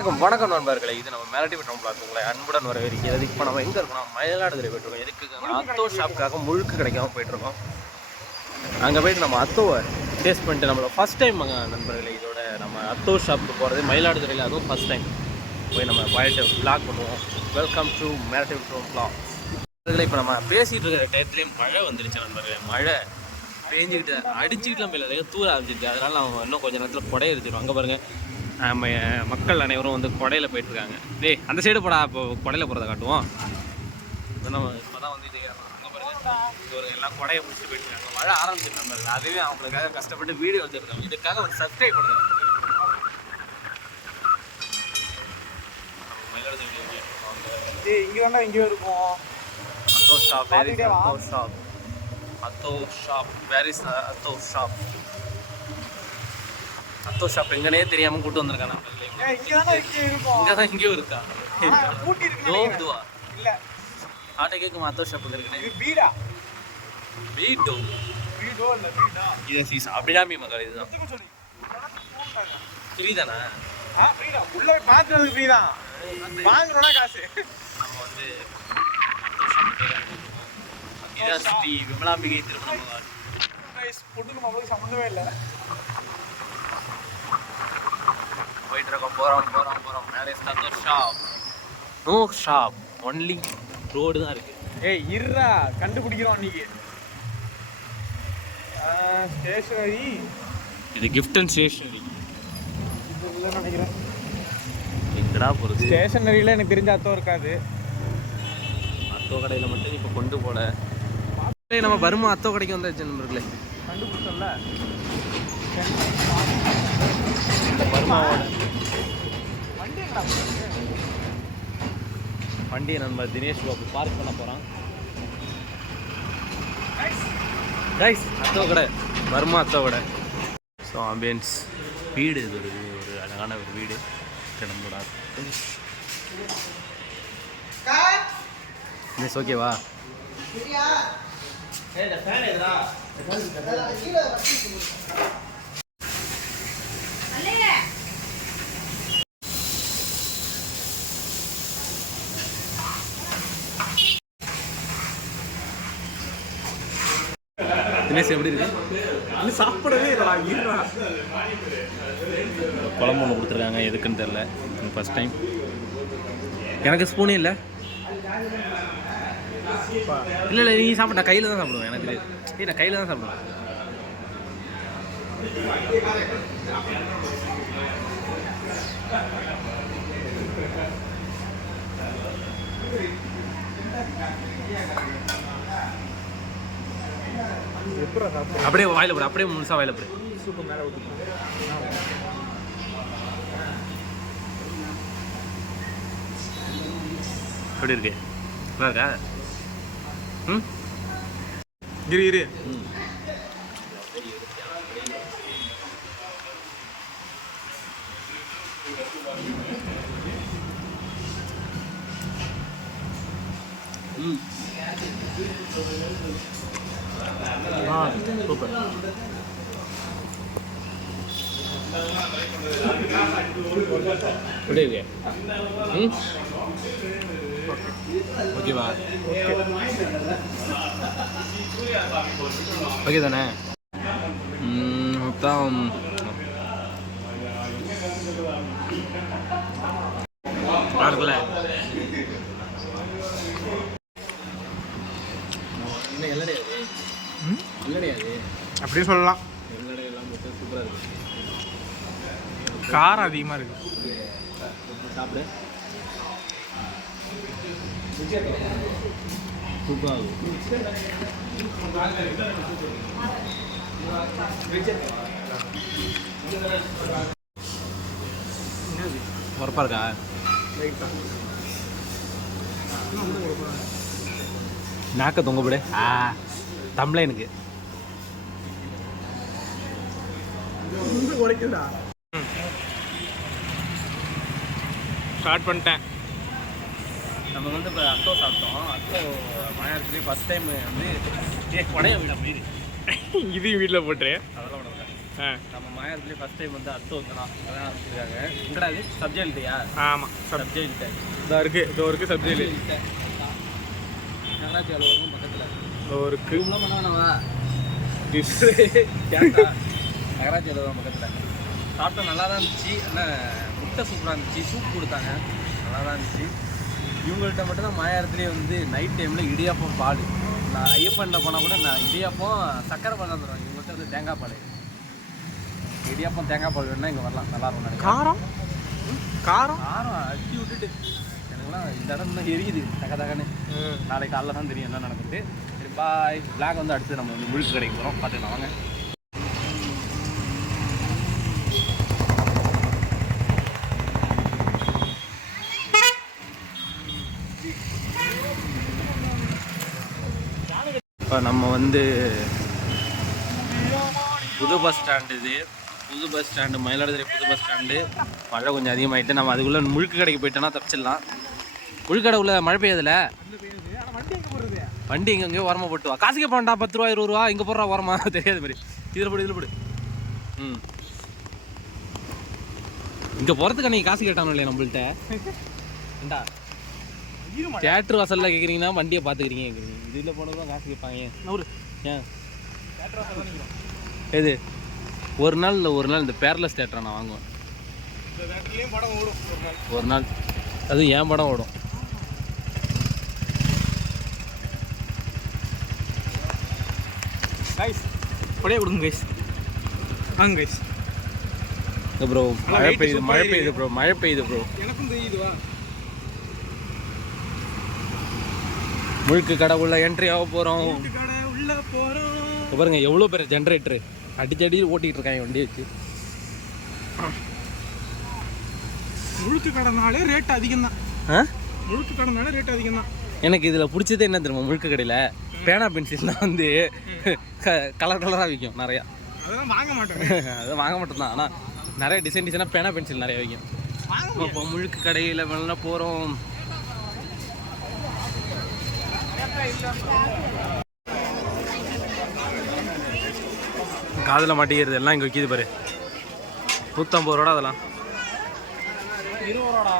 வணக்கம் நண்பர்களே, இது நம்ம மிரட்டி விட்டோம் பிளாக் உங்களை அன்புடன் வரவேற்கிறது. இப்போ நம்ம எங்கே இருக்கோம்? மயிலாடுதுறை போயிட்டுருக்கோம். எதுக்கு? அத்தோ ஷாப்புக்காக முழுக்க கிடைக்காம போயிட்டுருக்கோம். அங்கே போயிட்டு நம்ம அத்தோவை டேஸ்ட் பண்ணிட்டு நம்மளோட ஃபஸ்ட் டைம் நண்பர்களே, இதோட நம்ம அத்தோ ஷாப்புக்கு போகிறது மயிலாடுதுறையில், அதுவும் ஃபஸ்ட் டைம் போய் நம்ம போயிட்டு பிளாக் பண்ணுவோம். வெல்கம் டு மிரட்டி விட்டோம் பிளாக். இப்போ நம்ம பேசிகிட்டு இருக்கிற டயத்துலேயே மழை வந்துருச்சு நண்பர்களே. மழை பேஞ்சிக்கிட்டு அடிச்சுக்கிட்டுலாம் போயில தூர ஆரம்பிச்சிருக்கு. அதனால் நம்ம இன்னும் கொஞ்சம் நேரத்தில் கொடையை எடுத்துருவோம். அங்கே பாருங்கள், மக்கள் அனைவரும் வந்து கொடையில் போயிட்டுருக்காங்க. டேய் அந்த சைடு போடா, இப்போ கொடையில் போகிறத காட்டுவோம். நம்ம இப்போ தான் வந்து இது அங்கே பாருங்கள், ஒரு எல்லாம் கொடையை பிடிச்சிட்டு போயிட்டுருக்காங்க. மழை ஆரம்பிச்சிருக்காங்க. அதுவே அவங்களுக்காக கஷ்டப்பட்டு வீடியோ எடுத்துருக்காங்க. இதுக்காக ஒரு சப்ஸ்கிரைப் பண்ணுங்க. இங்கே வேணா இங்கே இருக்கும் atho shop. Where is atho shop? Atho shop where is atho shop? Atho shop எங்கனே தெரியாமல் கூட்டு வந்திருக்காங்க. இங்கே தான் இங்கேயும் இருக்கா? இல்லை ஆட்டோ கேட்கும். அத்தோ ஷாப் இருக்குன்னு வீடா? வீடோ வீடோ இல்லை வீடா? இது சீஸ் அப்படிதான் மக்கள். இதுதான் புரியுதாண்ணா? ஃப்ரீடா. உள்ள பார்க்கறதுக்கு ஃப்ரீ தான், வாங்குறோம்னா காசு. நம்ம வந்து இதான் ஸ்ரீ விமலாம்பிகை திருமணம். பொண்ணுக்கு நம்மளுக்கு சம்மந்தமே இல்லை. போயிட்டு இருக்கோம். போகிறோம். மேலே அத்தோ shop. No shop, only road தான் இருக்குது. ஏய் இருடா, கண்டுபிடிக்கிறோம் அன்னைக்கு. ஸ்டேஷனரி. இது கிஃப்ட் அண்ட் ஸ்டேஷனரி இல்லை நினைக்கிறேன். எங்கடா போகிறது? ஸ்டேஷனரியில் எனக்கு தெரிஞ்ச அத்தோ இருக்காது. அத்தோ கடையில் மட்டும் இப்போ கொண்டு போல. நம்ம வருமா அத்தோ கடைக்கு வந்தாச்சு நண்பர்களே. கண்டுபிடிச்சோம்ல வருமாவோட வண்டியை நண்பர் தினேஷ் பாபு பார்க் பண்ண போகிறான். கைஸ் அத்தோ கடை, வருமா அத்தோ கடை. ஸோ ஆம்பியன்ஸ் வீடு, இது ஒரு அழகான ஒரு வீடு. நம்மளோட மிஸ் ஓகேவா? தினேஷ் எப்படி இருக்கு? இன்னும் சாப்பிடவே இல்லைடா. இருடா, குழம்பு ஒன்று கொடுத்துருக்காங்க, எதுக்குன்னு தெரில. First time. எனக்கு ஸ்பூனே இல்லை. இல்லை நீ சாப்பிட்டா கையில் தான் சாப்பிடுவேன். எனக்கு தெரியாது. நான் கையில் தான் சாப்பிடுவேன். அப்படியே வாயில போடு, அப்படியே முழுசா வாயில போடு. சூப்பர் மேலே விட்டு எப்படி இருக்கு? நல்லா இருக்கா? ம் இரு சூப்பர். எப்படி இருக்கு? ம் ஓகேவா? ஓகே தானே? மொத்தம் இருக்குல்ல. இன்னும் எல்லடையாது, இல்லடையாது அப்படியே சொல்லலாம். எல்லடையெல்லாம் மொத்தம் சூப்பராக இருக்கு. காரம் அதிகமாக இருக்கு. சாப்பிடு. சூப்பராக உரப்பா இருக்கா? நாக்க தொங்க போடு. தமிழ் எனக்கு உடைக்குதா? ஸ்டார்ட் பண்ணிட்டேன். நம்ம வந்து இப்போ அத்தோ சாப்பிட்டோம். அத்தோ மழையாடுதுறை ஃபஸ்ட் டைம் வந்து கொடைய வீட போயிரு. இதையும் வீட்டில் போட்டுரு. அதெல்லாம் விட நம்ம மாயாரத்துலேயே ஃபர்ஸ்ட் டைம் வந்து அத்து வைக்கலாம் அதான் ஆரம்பிச்சிருக்காங்க. எங்கடா இது சப்ஜெக்ட்லையா? ஆமாம் சப்ஜெக்ட் இதோ இருக்குது சப்ஜெக்ட் நகராட்சி அலுவலகம் பக்கத்தில் இருக்குது இவ்வளோ பண்ணவா நகராட்சி அலுவலகம் பக்கத்தில் சாப்பிட்டா நல்லா தான் இருந்துச்சு. ஆனால் முட்டை சூப்பராக இருந்துச்சு. சூப் கொடுத்தாங்க, நல்லா தான் இருந்துச்சு. இவங்கள்ட்ட மட்டும்தான் மாயாரத்துலேயே வந்து நைட் டைமில் இடியாப்பம் பால். நான் ஐயப்பன்ல போனால் கூட நான் இடியாப்பம் சக்கரை பால் தான் தருவாங்க. இவங்கள்ட்ட வந்து தேங்காய் பால். இடியாப்பம் தேங்காய் பால் வேணுன்னா இங்கே வரலாம், நல்லா இருக்கும் நினைக்கிறேன். காரம் காரம் காரம் அடிச்சு விட்டுட்டு எனக்குலாம் இந்த இடம் தான் எரியுது தகன்னு. நாளைக்கு காலைல தான் தெரியும் என்ன நடக்குது. சரி பாய். பிளாக் வந்து அடுத்து நம்ம வந்து முழுக்கு கடைக்கு போகிறோம், பார்த்துக்கலாம் வாங்க. இப்போ நம்ம வந்து புது பஸ் ஸ்டாண்டு, இது புது பஸ் ஸ்டாண்டு, மயிலாடுதுறை புது பஸ் ஸ்டாண்டு. மழை கொஞ்சம் அதிகமாகிட்டு நம்ம அதுக்குள்ளே முழுக்கு கடைக்கு போயிட்டோன்னா தப்பிச்சிடலாம். முழுக்கு கடை உள்ள மழை பெய்யுதுல, வண்டி எங்கெங்கேயோ ஓரமாக போட்டு வா. காசுக்கே போண்டா 10 ரூபா 20 ரூபா இங்கே போடுறா ஓரமா தெரியாத மாதிரி. இதில் போடு இங்கே போகிறதுக்கு அன்றைக்கி காசு கேட்டானோ இல்லையா நம்மள்கிட்ட? ஏண்டா தியேட்டர் வாசலில் கேட்குறீங்கன்னா வண்டியை பார்த்துக்கிறீங்க கேட்குறீங்க, இதில் போனதும் காசு கேட்பாங்க. ஏன் எது ஒரு நாள் இந்த பேர்லெஸ் தேட்டரை நான் வாங்குவேன். ஒரு நாள் அதுவும் ஏன் படம் ஓடும். கைஸ் அப்படியே கொடுங்க கைஸ். வாங்க கைஸ். ப்ரோ மழை பெய்யுது ப்ரோ, மழை பெய்யுது ப்ரோ. எனக்கும் தெரியுதுவா. முழுக்கு கடை உள்ள என்ட்ரி ஆக போகிறோம். உள்ள போகிறோம். பாருங்க எவ்வளோ பேர் ஜென்ரேட்டரு அடிச்சடி ஓட்டிகிட்டு இருக்காங்க வண்டி வச்சு. முழுக்கு கடைனாலே ரேட் அதிகம் தான். முழுக்கு கடைனாலே ரேட் அதிகம் தான். எனக்கு இதில் பிடிச்சதே என்ன தெரியுமா, முழுக்கு கடையில் பேனா பென்சில்லாம் வந்து கலர் கலராக விற்கும் நிறையா. அதெல்லாம் வாங்க மாட்டேன். அதான் வாங்க மாட்டோம் தான், ஆனால் நிறைய டிசைனாக பேனா பென்சில் நிறைய விற்கும். இப்போ முழுக்கு கடையில் வேணா போகிறோம். காதில் மாட்டிக்கிறது எல்லாம் இங்கே விற்கிது பாரு. 150 ரூபா அதெல்லாம். 20 ரூபாடா.